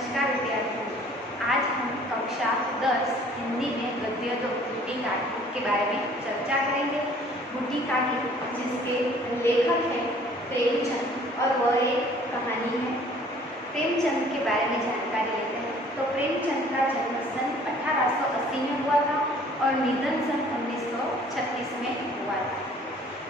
नमस्कार विद्यार्थियों। आज हम कक्षा 10 हिंदी में गद्य दो बूटी काठी के बारे में चर्चा करेंगे। बूटी काठी जिसके लेखक हैं प्रेमचंद और वह एक कहानी है। प्रेमचंद के बारे में जानकारी लेते हैं तो प्रेमचंद का जन्म सन 1880 में हुआ था और निधन सन 1936 में हुआ था।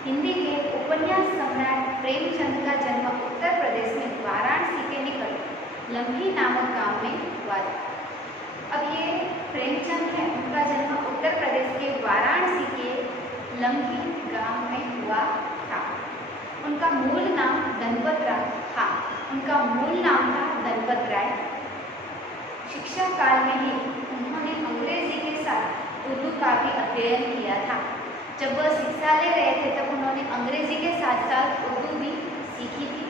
हिंदी के उपन्यास सम्राट प्रेमचंद का जन्म उत्तर प्रदेश में वाराणसी के निकट लम्ही नामक गांव में हुआ था। अब ये प्रेमचंद है, उनका जन्म उत्तर प्रदेश के वाराणसी के लम्ही गांव में हुआ था। उनका मूल नाम धनपत राय था। उनका मूल नाम था धनपत राय। शिक्षा काल में ही उन्होंने अंग्रेजी के साथ उर्दू का भी अध्ययन किया था। जब वह शिक्षा ले रहे थे तब उन्होंने अंग्रेजी के साथ साथ उर्दू भी सीखी थी।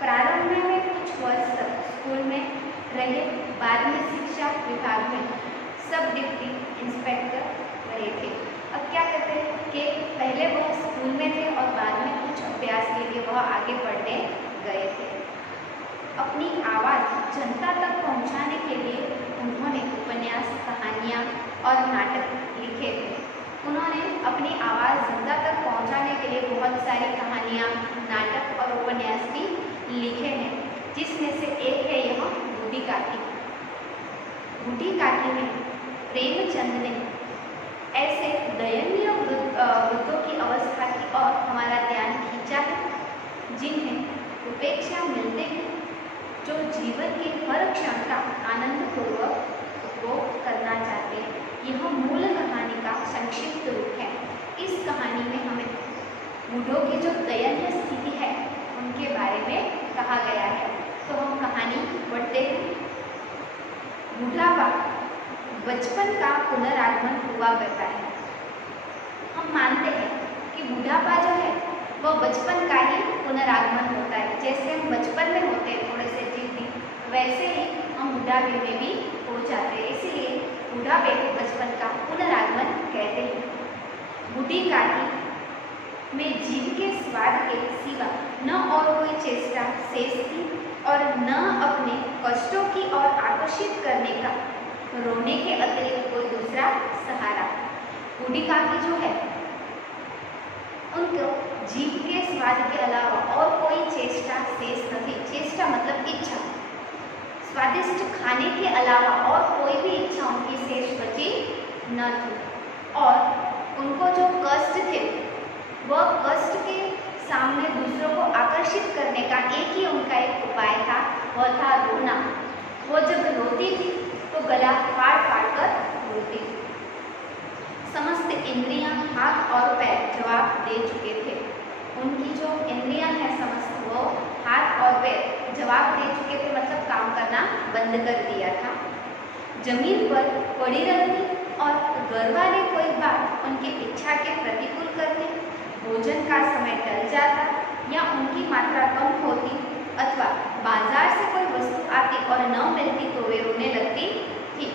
प्रारंभ में कुछ वर्ष तक स्कूल में रहे, बाद में शिक्षा विभाग में सब डिप्टी इंस्पेक्टर रहे थे। अब क्या कहते हैं कि पहले वह स्कूल में थे और बाद में कुछ अभ्यास के लिए वह आगे बढ़ने गए थे। अपनी आवाज़ जनता तक पहुंचाने के लिए उन्होंने उपन्यास, कहानियाँ और नाटक लिखे थे। उन्होंने अपनी आवाज़ जनता तक पहुंचाने के लिए बहुत सारी कहानियाँ, नाटक और उपन्यास भी लिखे हैं, जिसमें से एक है यह बूटी काठी। बूटी काठी में प्रेमचंद ने ऐसे दयनीय वृद्धों की अवस्था की ओर हमारा ध्यान खींचा है, जिन्हें उपेक्षा मिलते हैं, जो जीवन के हर क्षण का आनंदपूर्वक उपभोग करना चाहते हैं। यह मूल कहानी का संक्षिप्त रूप है। इस कहानी में हमें बूढ़ों की जो दयनीय स्थिति है उनके बारे में कहा गया है। तो हम कहानी पढ़ते हैं। बुढ़ापा बचपन का पुनरागमन हुआ करता है। हम मानते हैं कि बुढ़ापा जो है वह बचपन का ही पुनरागमन होता है। जैसे हम बचपन में होते हैं थोड़े से जिद्दी, वैसे ही हम बुढ़ापे में भी हो जाते हैं। इसीलिए बुढ़ापे को बचपन का पुनरागमन कहते हैं। बूटी काठी में जीव के स्वाद के सिवा न और कोई चेष्टा शेष थी और न अपने कष्टों की ओर आकर्षित करने का रोने के अतिरिक्त कोई दूसरा सहारा। बूटी काठी जो है उनको जीव के स्वाद के अलावा और कोई चेष्टा शेष न थी। चेष्टा मतलब इच्छा। स्वादिष्ट खाने के अलावा और कोई भी इच्छा उनकी शेष बची न थी। और उनको जो कष्ट थे वह कष्ट के सामने दूसरों को आकर्षित करने का एक ही उनका एक उपाय था, वह था रोना। वो जब रोती थी तो गला फाड़ फाड़ कर रोती थी। समस्त इंद्रियां, हाथ और पैर जवाब दे चुके थे। उनकी जो इंद्रियां हैं समस्त, वो हाथ और पैर जवाब दे चुके थे, मतलब काम करना बंद कर दिया था। जमीन पर पड़ी रहती और घर वाले कोई बात उनकी इच्छा के प्रतिकूल करते, भोजन का समय टल जाता या उनकी मात्रा कम होती अथवा बाजार से कोई वस्तु आती और न मिलती तो वे रोने लगती थी।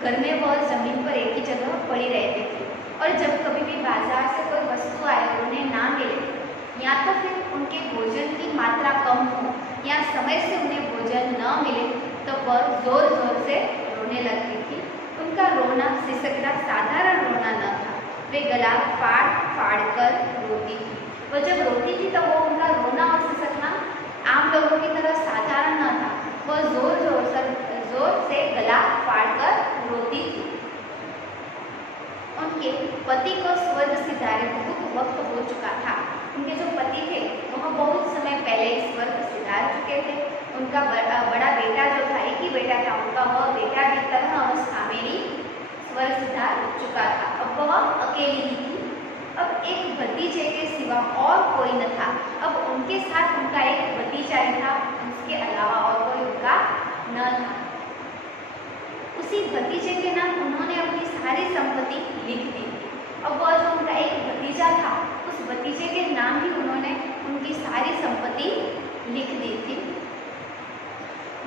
घर में वह जमीन पर एक ही जगह पड़ी रहती थी और जब कभी भी बाजार से कोई वस्तु आए और उन्हें ना मिले, या तो फिर उनके भोजन की मात्रा कम हो या समय से उन्हें भोजन न मिले तो वह जोर जोर से रोने लगती थी। उनका रोना सिसकना साधारण रोना न था, वे गला फाड़ फाड़ कर रोती थी। वह जब रोती थी तो वो उनका रोना और सिसकना आम लोगों की तरह साधारण न था, वह जोर से गला फाड़ कर रोती थी। उनके पति को स्वर्ग सिधारे बहुत वक्त हो चुका था। उनके जो पति थे वह बहुत समय पहले स्वर्ग सिधार चुके थे। उनका बड़ा बेटा जो था, एक ही बेटा था उनका, वह बेटा भी तरुण अवस्था में ही स्वर्ग सिधार चुका था। अब वह अकेली ही थी। अब एक भतीजे के सिवा और कोई न था। अब उनके साथ उनका एक भतीजा ही था, उसके अलावा और कोई उनका न था। उसी भतीजे के नाम उन्होंने अपनी सारी संपत्ति लिख दी। अब वह जो उनका एक भतीजा था, उस भतीजे के नाम ही उन्होंने उनकी सारी संपत्ति लिख दी थी।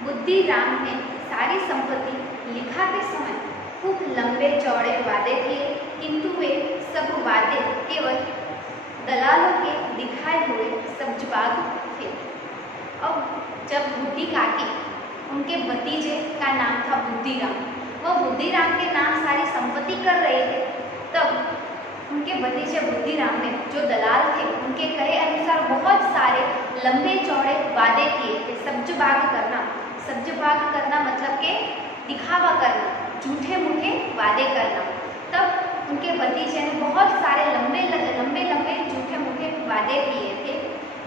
बुद्धिराम ने सारी संपत्ति लिखाते समय खूब लंबे चौड़े वादे किए, किंतु वे सब वादे केवल दलालों के दिखाए हुए सब्जबाग थे। अब जब बूटी काठी उनके भतीजे का नाम था बुद्धिराम। वह बुद्धिराम के नाम सारी संपत्ति कर रहे थे। तब उनके भतीजे बुद्धिराम ने, जो दलाल थे, उनके कहे अनुसार बहुत सारे लंबे चौड़े वादे किए थे। सब्ज भाग करना मतलब के दिखावा करना, झूठे मूठे वादे करना। तब उनके भतीजे ने बहुत सारे लंबे झूठे मूठे वादे किए थे।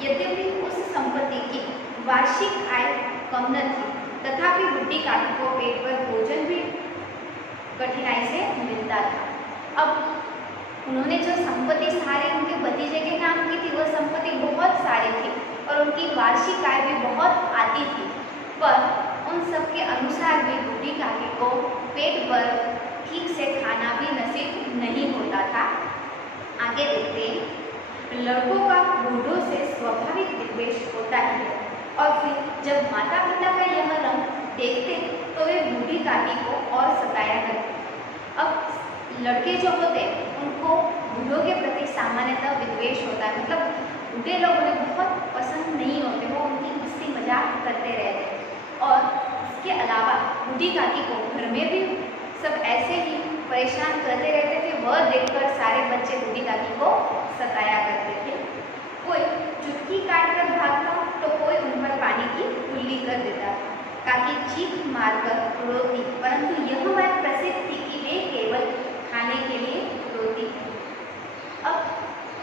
यद्यपि उस संपत्ति की वार्षिक आय कम न थी, तथापि बुड्ढी काकी को पेट पर भोजन भी कठिनाई से मिलता था। अब उन्होंने जो संपत्ति सारी उनके भतीजे के नाम की थी, वह संपत्ति बहुत सारी थी और उनकी वार्षिक आय भी बहुत आती थी, पर उन सब के अनुसार भी बुड्ढी काकी को पेट पर ठीक से खाना भी नसीब नहीं होता था। आगे देखते हैं। लड़कों का बूढ़ों से स्वाभाविक विद्वेष होता ही है, और फिर जब माता पिता का यह रंग देखते तो वे बूढ़ी काकी को और सताया करते। अब लड़के जो होते हैं उनको बूढ़ों के प्रति सामान्यतः विद्वेष होता है, मतलब बूढ़े लोग उन्हें बहुत पसंद नहीं होते, वो उनकी हंसी मजाक करते रहते। और इसके अलावा बूढ़ी काकी को घर में भी सब ऐसे ही परेशान करते रहते थे। वह देखकर सारे बच्चे बूढ़ी काकी को सताया करते थे। कोई चुटकी काट कर भागता तो कोई उन पर पानी की कुल्ली कर देता था। काकी चीख मारकर रोती, परंतु यह बात प्रसिद्ध थी कि वे केवल खाने के लिए रोती। अब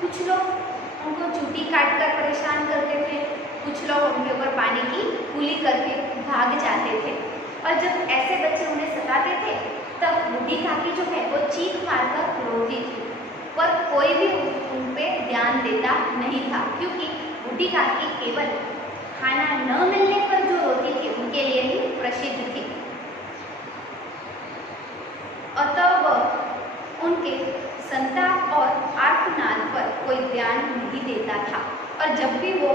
कुछ लोग उनको चूटी काट कर परेशान करते थे, कुछ लोग उनके ऊपर पानी की कुल्ली करके भाग जाते थे। और जब ऐसे बच्चे उन्हें सताते थे तब बूढ़ी काकी जो है वो चीख मारकर रोती थी, पर कोई भी उन पे ध्यान देता नहीं था, क्योंकि बूढ़ी काकी केवल खाना न मिलने पर जो रोती थी उनके लिए ही प्रसिद्ध थी। अतः वह उनके संताप और आर्तनाद पर कोई ध्यान नहीं देता था, और जब भी वो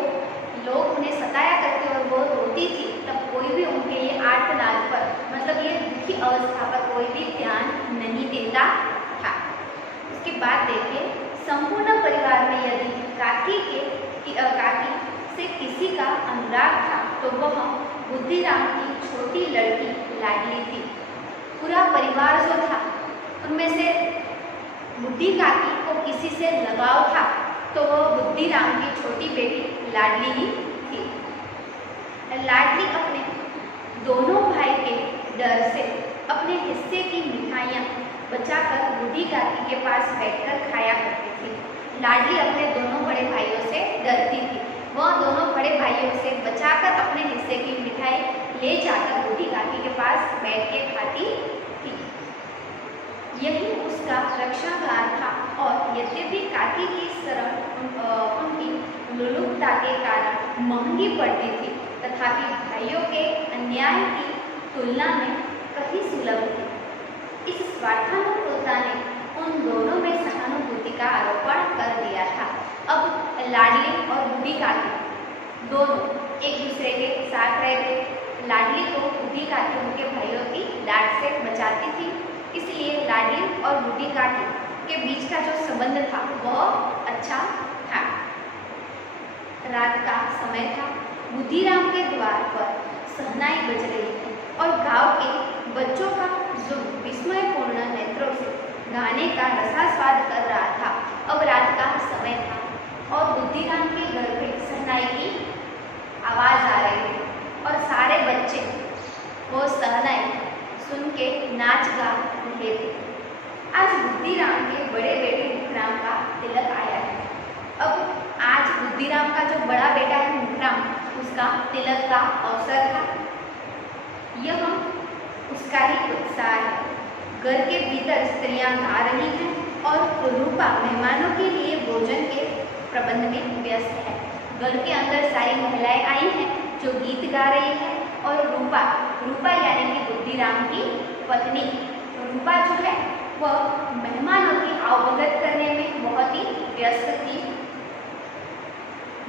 लोग उन्हें सताया करते और वो रोती थी तब कोई भी उनके लिए आर्तनाद पर, मतलब ये दुखी अवस्था पर कोई भी ध्यान नहीं देता था। उसके बाद देखिए, संपूर्ण परिवार में यदि काकी से किसी का अनुराग था तो वह बुद्धिराम की छोटी लड़की लाडली थी। पूरा परिवार जो था उनमें से बूढ़ी काकी को किसी से लगाव था तो वह बुद्धिराम की छोटी बेटी लाडली ही थी। लाडली अपने दोनों भाई के डर से अपने हिस्से की मिठाइयाँ बचाकर बूढ़ी काकी के पास बैठकर खाया करती थी। लाडली अपने दोनों बड़े भाइयों से डरती थी। वह दोनों बड़े भाइयों से बचाकर अपने हिस्से की मिठाई ले जाकर बूढ़ी काकी के पास बैठ के खाती थी। यही उसका रक्षागार था, और यद्यपि काकी की शरण उनकी लुलुपता के कारण महंगी पड़ती थी, तथापि भाइयों के अन्याय की तुलना में कहीं सुलभ थी। इस स्वार्थानुकूलता ने उन दोनों में सहानुभूति का आरोपण कर दिया था। अब लाडली और बूढ़ी काकी दोनों एक दूसरे के साथ रहते। लाडली को बूढ़ी काकी उनके भाइयों की डांट से बचाती थी, इसलिए लाडली और बूढ़ी काकी के बीच का जो संबंध था वह अच्छा था। रात का समय था। बुद्धिराम के द्वार पर शहनाई बज रही थी और गांव के बच्चों का जो विस्मयपूर्ण नेत्रों से गाने का रसास्वाद कर रहा था। अब रात का समय था और बुद्धिराम के घर पे शहनाई की आवाज़ आ रही थी और सारे बच्चे वो शहनाई सुन के नाच गा रहे थे। आज बुद्धिराम के बड़े बेटे मुखराम का तिलक आया है। अब आज बुद्धिराम का जो बड़ा बेटा है मुखराम, उसका तिलक का अवसर था। यह उसका ही उत्साह है। घर के भीतर स्त्रियां गा रही हैं और रूपा मेहमानों के लिए भोजन के प्रबंध में व्यस्त है। घर के अंदर सारी महिलाएं आई हैं जो गीत गा रही है, और रूपा यानी कि बुद्धिराम की पत्नी रूपा जो है वह मेहमानों की आवभगत करने में बहुत ही व्यस्त थी।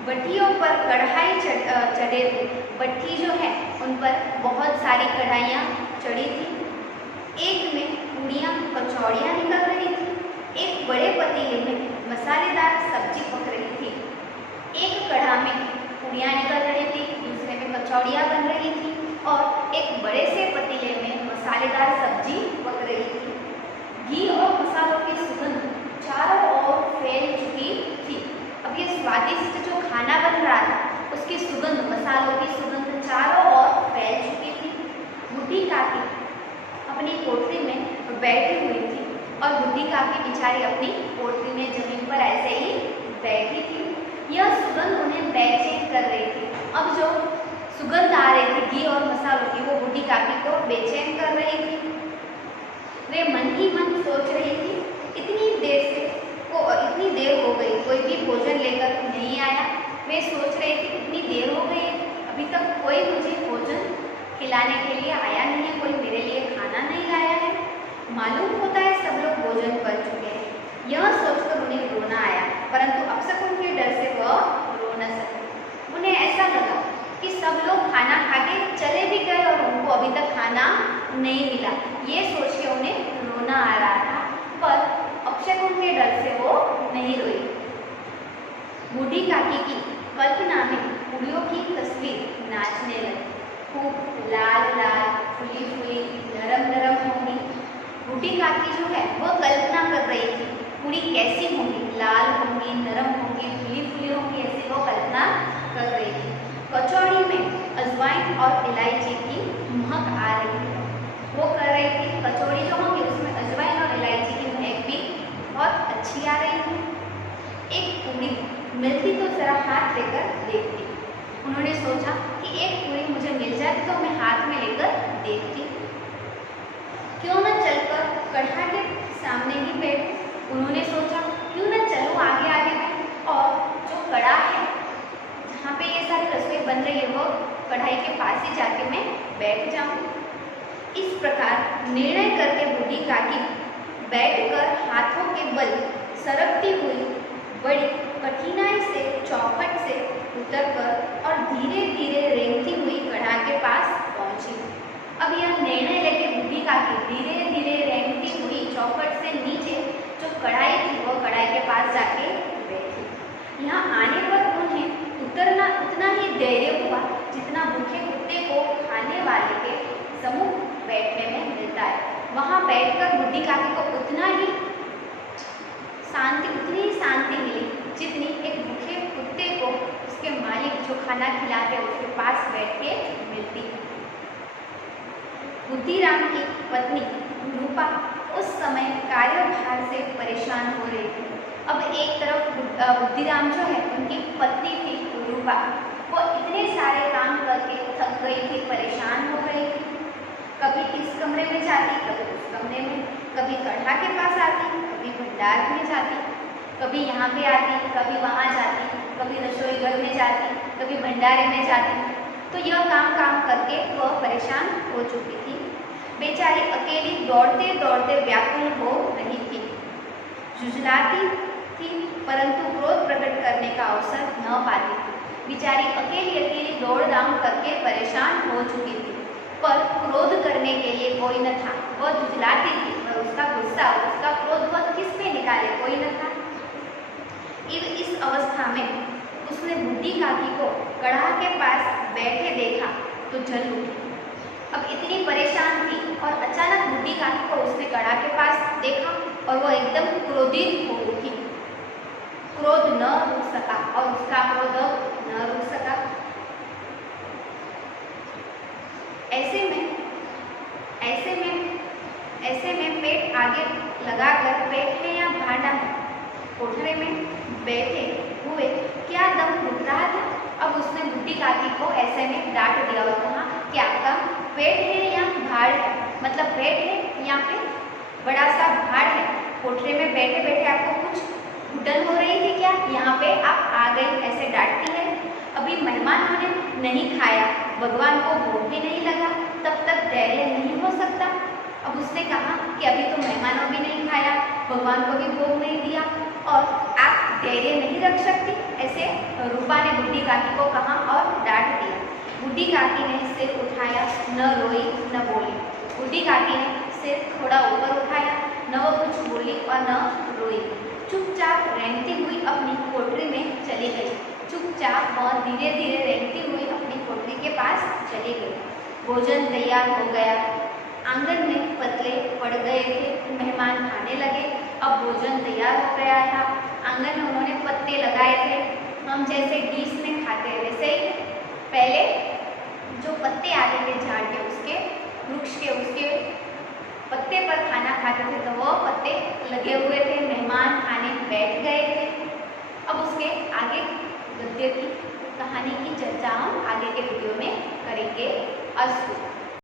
भट्टियों पर कढ़ाई चढ़े थे। भट्टी जो है उन पर बहुत सारी कढ़ाइयाँ चढ़ी थी। एक में पूड़ियाँ कचौड़ियाँ निकल रही थी, एक बड़े पतीले में मसालेदार सब्जी पक रही थी। एक कढ़ा में पूड़ियाँ निकल रही थी, दूसरे में कचौड़ियाँ बन रही थी और एक बड़े से पतीले में मसालेदार सब्जी पक रही थी। घी और मसालों की सुगंध चारों ओर फैल चुकी थी। अब ये स्वादिष्ट जो खाना बन रहा था उसकी सुगंध, मसालों की सुगंध चारों ओर फैल चुकी थी। बूढ़ी काकी अपनी कोठरी में बैठी हुई थी और बूढ़ी काकी बेचारी अपनी कोठरी में जमीन पर ऐसे ही बैठी थी। यह सुगंध उन्हें बेचैन कर रही थी। अब जो सुगंध आ रही थी घी और मसालों की, वो बूढ़ी काकी को बेचैन कर रही थी। वे मन ही मन सोच रही थी, इतनी देर हो गई, कोई भी भोजन लेकर नहीं आया। वे सोच रही थी इतनी देर हो गई है, अभी तक कोई मुझे भोजन खिलाने के लिए आया नहीं है, कोई मेरे लिए खाना नहीं लाया है। मालूम होता है सब लोग भोजन कर चुके हैं। यह सोचकर उन्हें रोना आया, परंतु अपशकुन के डर से वह रो न सके। उन्हें ऐसा लगा कि सब लोग खाना खा के चले भी गए और उनको अभी तक खाना नहीं मिला। ये सोच के उन्हें रोना आ रहा था, पर अपशकुन के डर से वो नहीं रोई। बूढ़ी काकी की कल्पना में पूड़ियों की तस्वीर नाचने लगी। खूब लाल लाल, फुली फुली, नरम नरम होंगी। बूढ़ी काकी जो है वो कल्पना कर रही थी पूड़ी कैसी होंगी, लाल होंगी, नरम होंगी, फुली फुली होंगी, ऐसी वो कल्पना कर रही थी। कचौड़ी में अजवाइन और इलायची की महक आ रही थी। वो कर रही थी कचौड़ी जो होंगी उसमें अजवाइन और इलायची की महक भी बहुत अच्छी आ रही थी। एक पूड़ी मिलती तो जरा हाथ लेकर देखती। उन्होंने सोचा कि एक पूड़ी मुझे मिल जाती तो मैं हाथ में लेकर देखती। क्यों न चलकर कढ़ा के सामने ही बैठ। उन्होंने सोचा क्यों न चलूं आगे आगे में, और जो कढ़ा है जहाँ पे ये सारी रसोई बन रही है वो कढ़ाई के पास ही जाके मैं बैठ जाऊं। इस प्रकार निर्णय करके बूढ़ी काकी बैठकर हाथों के बल सरकती हुई बड़ी कठिनाई से चौखट से उतरकर और धीरे धीरे रेंगती हुई कढ़ा के पास पहुंची। अब यह निर्णय लेके बूढ़ी काकी धीरे धीरे रेंगती हुई चौखट से नीचे जो कढ़ाई थी वो कढ़ाई के पास जाके बैठी। यहाँ आने पर उन्हें उतरना उतना ही धैर्य हुआ जितना भूखे कुत्ते को खाने वाले के सम्मुख बैठने में मिलता है। वहाँ बैठकर बूढ़ी काकी को उतनी ही शांति मिली जितनी एक भूखे कुत्ते को उसके मालिक जो खाना खिलाते हैं उसके पास बैठ के मिलती है। बुद्धिराम की पत्नी रूपा उस समय कार्यभार से परेशान हो रही थी। अब एक तरफ बुद्धिराम जो है उनकी पत्नी थी रूपा, वो इतने सारे काम करके थक गई थी, परेशान हो गई थी। कभी इस कमरे में जाती, कभी उस कमरे में, कभी कढ़ा के पास आती, कभी भंडार में जाती, कभी यहाँ पे आती, कभी वहाँ जाती, कभी रसोई घर में जाती, कभी भंडारे में जाती। तो यह काम करके वह परेशान हो चुकी थी। बेचारी अकेली दौड़ते दौड़ते व्याकुल हो रही थी, झुंझलाती थी, परंतु क्रोध प्रकट करने का अवसर न पाती थी। बेचारी अकेली दौड़ दाम करके परेशान हो चुकी थी, पर क्रोध करने के लिए कोई न था। वह झुंझलाती थी पर उसका गुस्सा, उसका क्रोध वह किस पे निकाले, कोई न था। इस अवस्था में उसने बूढ़ी काकी को कढ़ा के पास बैठे देखा तो जल उठी। अब इतनी परेशान थी और अचानक बूढ़ी काकी को उसने कढ़ा के पास देखा और वह एकदम क्रोधित हो उठी। क्रोध न रुक सका और उसका क्रोध न रुक सका। ऐसे में पेट आगे लगाकर पेट है या भांडा है, कोठरे में बैठे हुए क्या दम घुट रहा था। अब उसने बूढ़ी काकी को ऐसे में डांट दिया और कहा कि आपका पेट है या भाड़ है, मतलब पेट है या फिर बड़ा सा भाड़ है। कोठरे में बैठे बैठे आपको कुछ घुटन हो रही थी क्या, यहाँ पे आप आ गई, ऐसे डांटती है। अभी मेहमानों ने नहीं खाया, भगवान को भोग भी नहीं लगा, तब तक धैर्य नहीं हो सकता। अब उसने कहा कि अभी तो मेहमानों भी नहीं खाया, भगवान को भी भोग नहीं दिया और आप धैर्य नहीं रख सकती, ऐसे रूपा ने बूढ़ी काकी को कहा और डांट दिया। बूढ़ी काकी ने सिर उठाया, न रोई न बोली। बूढ़ी काकी ने सिर थोड़ा ऊपर उठाया, न वो कुछ बोली और न रोई। चुपचाप रेंगती हुई अपनी कोठरी में चली गई। चुपचाप वह धीरे धीरे रेंगती हुई अपनी कोठरी के पास चली गई। भोजन तैयार हो गया। आंगन में पतले पड़ गए थे, मेहमान खाने लगे। अब भोजन तैयार हो गया था, आंगन में उन्होंने पत्ते लगाए थे। हम जैसे डिश में खाते हैं वैसे ही पहले जो पत्ते आते थे झाड़ के, उसके वृक्ष के, उसके पत्ते पर खाना खाते थे, तो वो पत्ते लगे हुए थे, मेहमान खाने बैठ गए थे। अब उसके आगे गद्य की कहानी की चर्चा हम आगे के वीडियो में करेंगे। अस्तु।